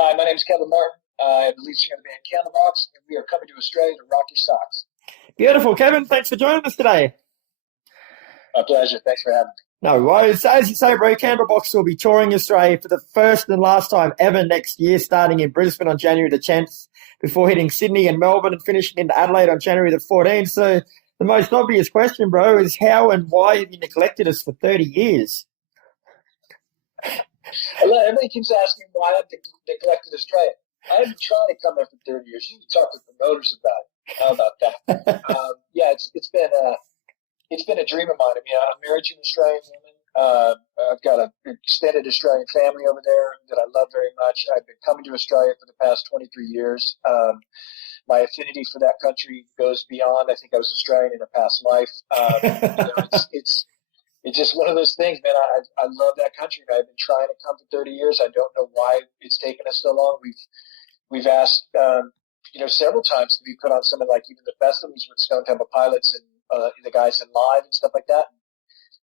Hi, my name is Kevin Martin. I'm the lead singer of the band Candlebox, and we are coming to Australia to rock your socks. Beautiful, Kevin. Thanks for joining us today. My pleasure. Thanks for having me. No worries. As you say, bro, Candlebox will be touring Australia for the first and last time ever next year, starting in Brisbane on January the 10th, before hitting Sydney and Melbourne and finishing in Adelaide on January the 14th. So the most obvious question, bro, is how and why have you neglected us for 30 years? Everybody keeps asking why I've neglected Australia. I've been trying to come there for 30 years. You can talk to promoters about it. How about that? Yeah, it's been a dream of mine. I mean, I'm married to an Australian woman. I've got an extended Australian family over there that I love very much. I've been coming to Australia for the past 23 years. My affinity for that country goes beyond. I think I was Australian in a past life. It's just one of those things, man. I love that country. I've been trying to come for 30 years. I don't know why it's taken us so long. We've asked, several times to be put on some of like even the festivals with Stone Temple Pilots and the guys in live and stuff like that.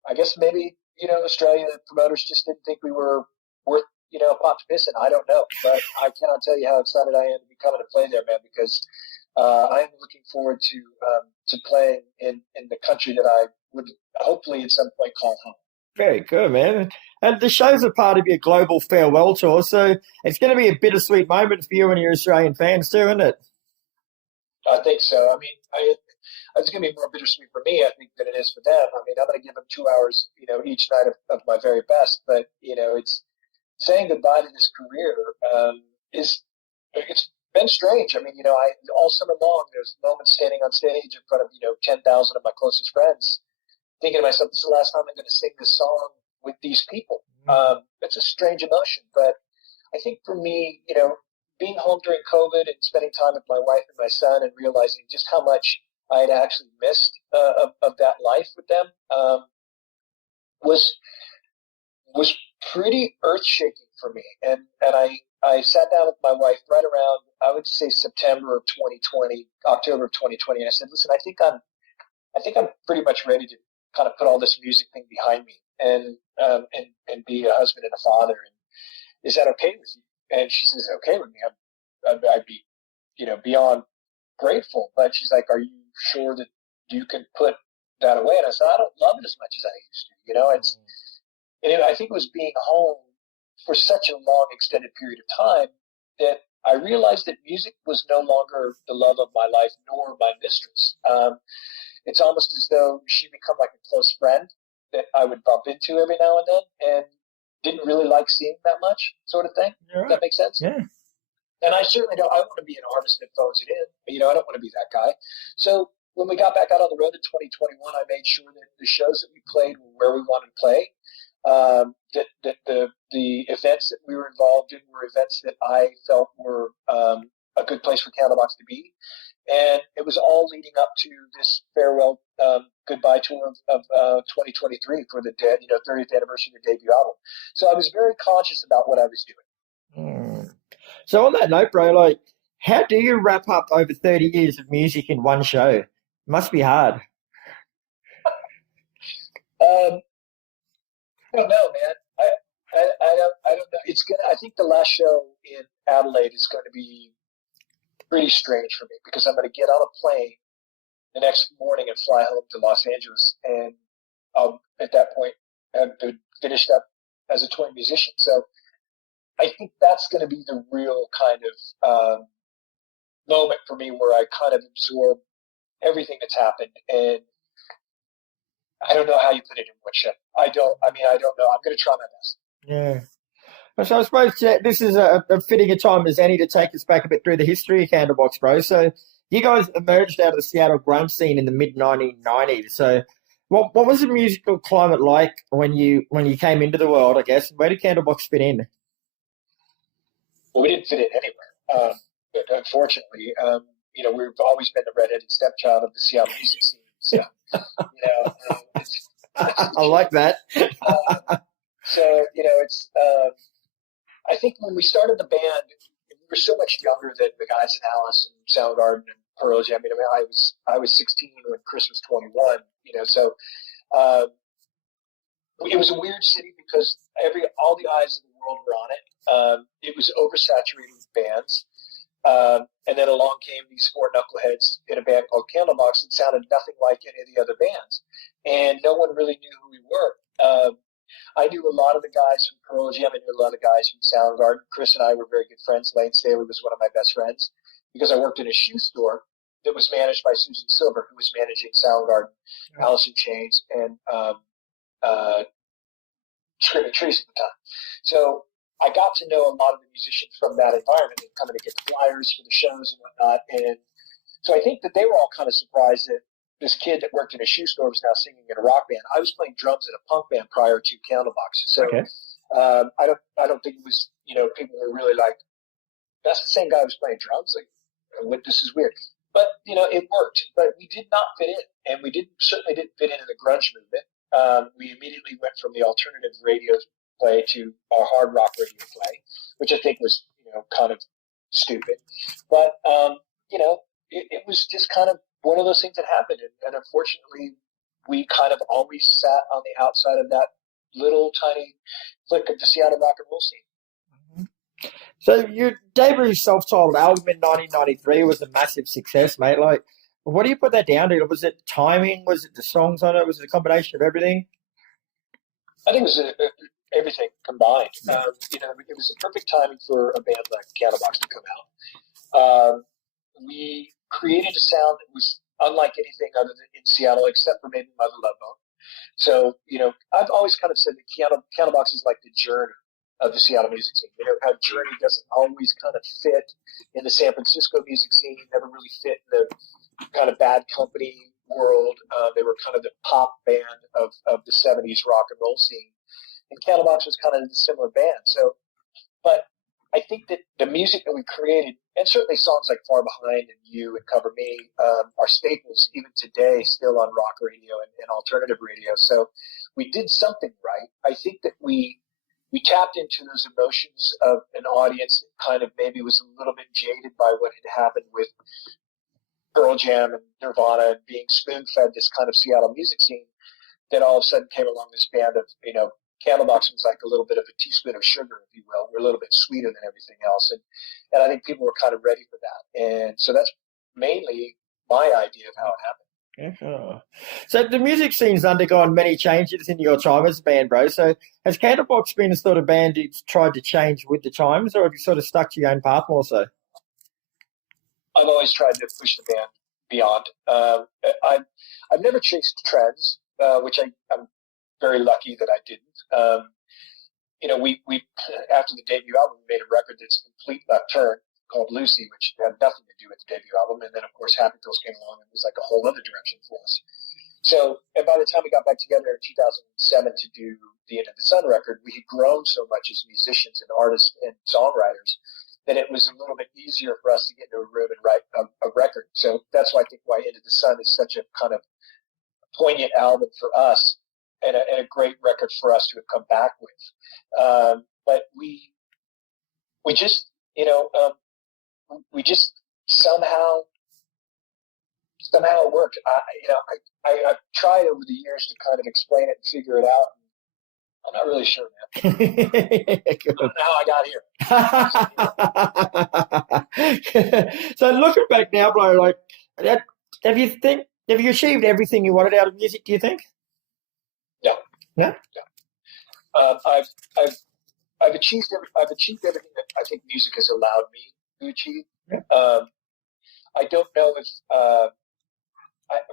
I guess maybe Australian promoters just didn't think we were worth a pot to piss in. I don't know, but I cannot tell you how excited I am to be coming to play there, man. Because I am looking forward to playing in the country that I would hopefully at some point call home. Very good, man. And the show's a part of your global farewell tour, so it's going to be a bittersweet moment for you and your Australian fans too, isn't it? I think so. I mean, it's going to be more bittersweet for me, I think, than it is for them. I mean, I'm going to give them 2 hours, each night of my very best. But it's saying goodbye to this career it's been strange. I mean, all summer long, there's moments standing on stage in front of 10,000 of my closest friends, thinking to myself, this is the last time I'm going to sing this song with these people. It's a strange emotion, but I think for me, being home during COVID and spending time with my wife and my son and realizing just how much I had actually missed of that life with them was pretty earth-shaking for me. And I sat down with my wife right around, I would say September of 2020, October of 2020, and I said, listen, I think I'm pretty much ready to kind of put all this music thing behind me and be a husband and a father. And is that okay with you? And she says, okay with me. I'd be, beyond grateful. But she's like, are you sure that you can put that away? And I said, I don't love it as much as I used to. I think it was being home for such a long, extended period of time that I realized that music was no longer the love of my life nor my mistress. It's almost as though she become like a close friend that I would bump into every now and then and didn't really like seeing that much, sort of thing. Right. Does that make sense? Yeah. And I certainly don't. I want to be an artist that phones it in. I don't want to be that guy. So when we got back out on the road in 2021, I made sure that the shows that we played were where we wanted to play. That the events that we were involved in were events that I felt were a good place for Candlebox to be. And it was all leading up to this farewell goodbye tour of 2023 for the 30th anniversary of the debut album. So I was very conscious about what I was doing. So on that note, bro, how do you wrap up over 30 years of music in one show? It must be hard. I don't know, man. I don't know. I think the last show in Adelaide is going to be pretty strange for me because I'm going to get on a plane the next morning and fly home to Los Angeles, and I'll at that point have been finished up as a touring musician. So I think that's going to be the real kind of moment for me where I kind of absorb everything that's happened, and I don't know how you put it in one show. I don't know. I'm going to try my best. Yeah. So I suppose this is a fitting a time as any to take us back a bit through the history of Candlebox, bro. So you guys emerged out of the Seattle grunge scene in the mid-1990s. So what was the musical climate like when you came into the world, I guess? Where did Candlebox fit in? Well, we didn't fit in anywhere, unfortunately. We've always been the redheaded stepchild of the Seattle music scene. So, I like that. I think when we started the band, we were so much younger than the guys in Alice and Soundgarden and Pearl Jam. I was 16 when Kris was 21. So it was a weird city because all the eyes of the world were on it. It was oversaturated with bands. And then along came these four knuckleheads in a band called Candlebox that sounded nothing like any of the other bands. And no one really knew who we were. I knew a lot of the guys from Pearl Jam. I knew a lot of guys from Soundgarden. Kris and I were very good friends. Lane Staley was one of my best friends because I worked in a shoe store that was managed by Susan Silver, who was managing Soundgarden, Alice in Chains, and Screaming Trees at the time. So I got to know a lot of the musicians from that environment and coming to get the flyers for the shows and whatnot. And so I think that they were all kind of surprised that this kid that worked in a shoe store was now singing in a rock band. I was playing drums in a punk band prior to Candlebox. So I don't think it was, people were really like, that's the same guy who's playing drums. Like, this is weird. But, it worked. But we did not fit in. And we certainly didn't fit into the grunge movement. We immediately went from the alternative radio play to a hard rock radio play, which I think was, kind of stupid. But, it was just kind of one of those things that happened. And unfortunately, we kind of always sat on the outside of that little tiny flick of the Seattle rock and roll scene. So your debut self-titled album in 1993 was a massive success, mate. Like, what do you put that down to? Was it timing? Was it the songs on it? Was it a combination of everything? I think it was everything combined. It was the perfect timing for a band like Candlebox to come out. We created a sound that was unlike anything other than in Seattle, except for maybe Mother Love Bone. So, I've always kind of said that Candlebox is like the Journey of the Seattle music scene. How Journey doesn't always kind of fit in the San Francisco music scene, never really fit in the kind of Bad Company world. They were kind of the pop band of the 70s rock and roll scene. And Candlebox was kind of a similar band. So, but I think that the music that we created, and certainly songs like Far Behind and You and Cover Me, are staples even today, still on rock radio and alternative radio. So we did something right. I think that we tapped into those emotions of an audience that kind of maybe was a little bit jaded by what had happened with Pearl Jam and Nirvana and being spoon-fed this kind of Seattle music scene. That all of a sudden came along this band of, Candlebox was like a little bit of a teaspoon of sugar, if you will. We're a little bit sweeter than everything else. And I think people were kind of ready for that. And so that's mainly my idea of how it happened. Yeah. So the music scene's undergone many changes in your time as a band, bro. So has Candlebox been the sort of band who's tried to change with the times, or have you sort of stuck to your own path more so? I've always tried to push the band beyond. I've never chased trends, which I'm very lucky that I didn't. We after the debut album, we made a record that's a complete left turn called Lucy, which had nothing to do with the debut album. And then, of course, Happy Pills came along and it was like a whole other direction for us. So, and by the time we got back together in 2007 to do the End of the Sun record, we had grown so much as musicians and artists and songwriters that it was a little bit easier for us to get into a room and write a record. So that's why I think why End of the Sun is such a kind of poignant album for us. And a great record for us to have come back with. But we just, we just somehow it worked. I've tried over the years to kind of explain it and figure it out. I'm not really sure, man. How I got here. So looking back now, bro, like, have you achieved everything you wanted out of music, do you think? No. I've achieved everything that I think music has allowed me to achieve. Yeah. I don't know if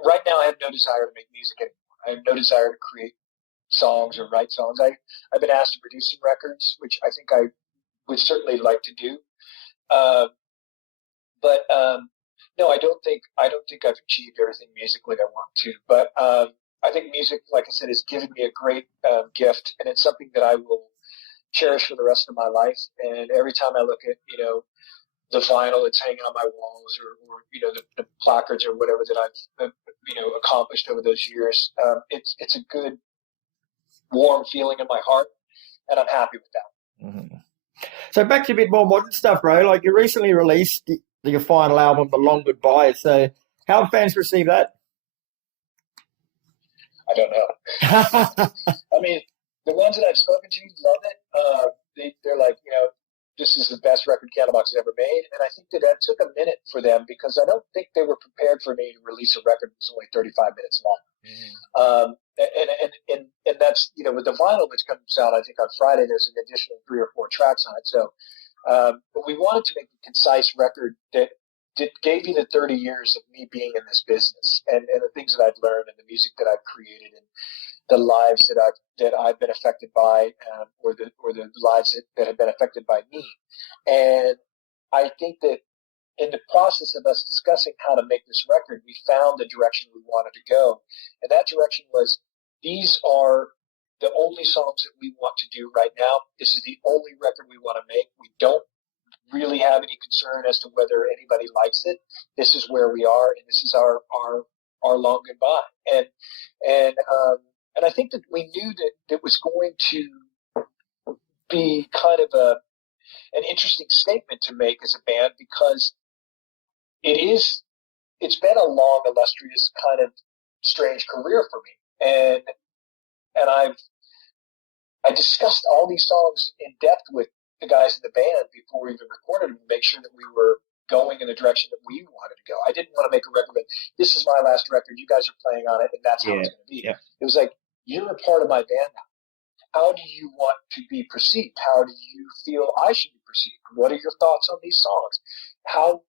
right now I have no desire to make music anymore. I have no desire to create songs or write songs. I've been asked to produce some records, which I think I would certainly like to do. But no, I don't think I've achieved everything musically I want to. But I think music, like I said, has given me a great gift, and it's something that I will cherish for the rest of my life. And every time I look at, the vinyl that's hanging on my walls or the placards or whatever that I've, accomplished over those years, it's a good, warm feeling in my heart, and I'm happy with that. Mm-hmm. So back to a bit more modern stuff, bro. Like you recently released your final album, The Long Goodbye. So how have fans received that? I don't know. I mean, the ones that I've spoken to love it. they're like, this is the best record Candlebox has ever made. And I think that took a minute for them because I don't think they were prepared for me to release a record that was only 35 minutes long. And that's, with the vinyl which comes out, I think on Friday, there's an additional 3 or 4 tracks on it. So, but we wanted to make a concise record that gave you the 30 years of me being in this business and the things that I've learned and the music that I've created and the lives that I've been affected by, or the lives that have been affected by me. And I think that in the process of us discussing how to make this record, we found the direction we wanted to go. And that direction was, these are the only songs that we want to do right now. This is the only record we want to make. We don't really have any concern as to whether anybody likes it. This is where we are, and this is our long goodbye. And I think that we knew that it was going to be kind of an interesting statement to make as a band, because it's been a long, illustrious, kind of strange career for me. And I discussed all these songs in depth with the guys in the band before we even recorded them to make sure that we were going in the direction that we wanted to go. I didn't want to make a record that this is my last record, you guys are playing on it, and that's how it's going to be. Yeah. It was like, you're a part of my band now. How do you want to be perceived? How do you feel I should be perceived? What are your thoughts on these songs? How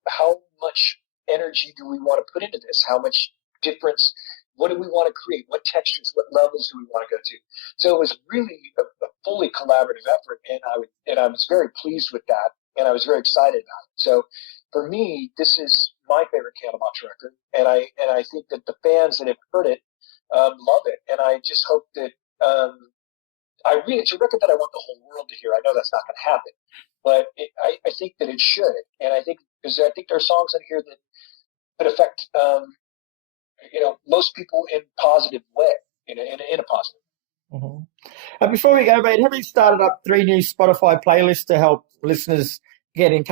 much energy do we want to put into this? How much difference? What do we want to create? What textures? What levels do we want to go to? So it was really a fully collaborative effort, and I was very pleased with that, and I was very excited about it. So for me, this is my favorite Candlebox record, and I think that the fans that have heard it love it, and I just hope that it's a record that I want the whole world to hear. I know that's not going to happen, but I think that it should, and I think there are songs in here that could affect most people in a positive way, in a positive. Mm-hmm. Before we go, mate, have you started up 3 new Spotify playlists to help listeners get in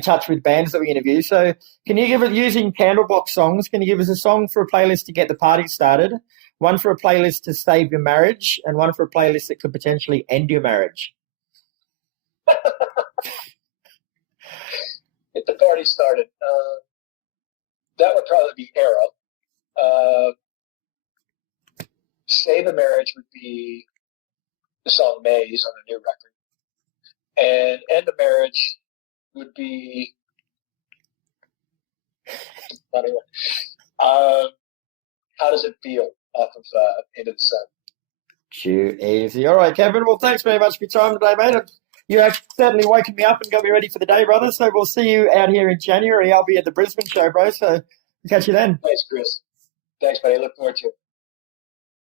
touch with bands that we interview? So can you give it, using Candlebox songs, can you give us a song for a playlist to get the party started, one for a playlist to save your marriage, and one for a playlist that could potentially end your marriage? Get the party started. That would probably be Arrow. Save a Marriage would be the song Maze on the new record. And End a Marriage would be How Does It Feel off of Into the Sun. Too easy. All right, Kevin. Well, thanks very much for your time today, mate. You have certainly woken me up and got me ready for the day, brother. So we'll see you out here in January. I'll be at the Brisbane show, bro. So we'll catch you then. Thanks, Kris. Thanks, buddy. Look forward to it.